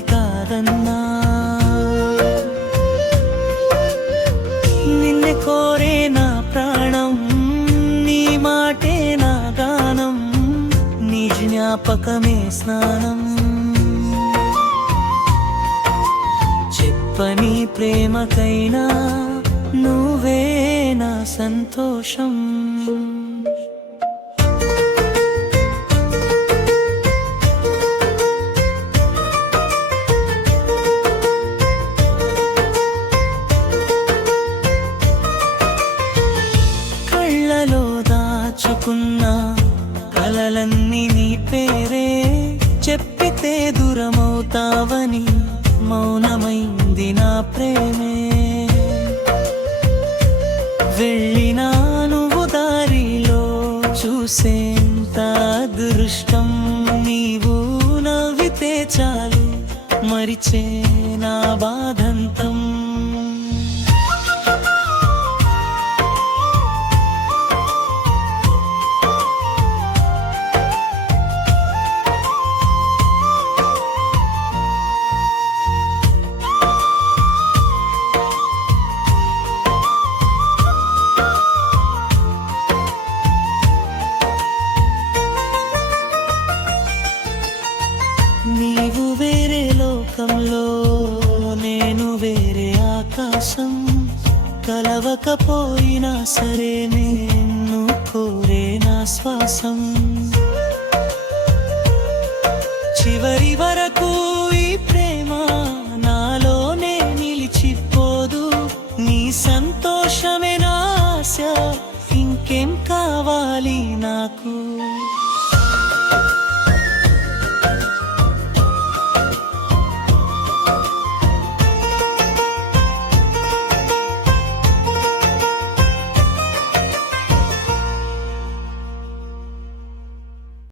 నాది కాదన్నా. నిన్నే కోరే నా ప్రాణం, నీ మాటే నా గానం, నీ జ్ఞాపకమే స్నానం. చెప్పని ప్రేమకైనా నువ్వే నా సంతోషం. కళ్ళలో దాచుకున్న కలలన్నీ నీ పేరే, చెప్పితే దూరమవుతావని మౌనమైంది నా ప్రేమే. వెళ్ళినా నువ్వు దారిలో చూసేంత అదృష్టం, నీవు నవ్వితే చాలు మరిచే నా బాధంతం. నీవు వేరే లోకంలో, నేను వేరే ఆకాశం, కలవకపోయినా సరే నేను కోరే నా శ్వాసం. చివరి వరకు ఈ ప్రేమ నాలోనే నిలిచిపోదు, నీ సంతోషమే నా ఆశ, ఇంకేం కావాలి నాకు.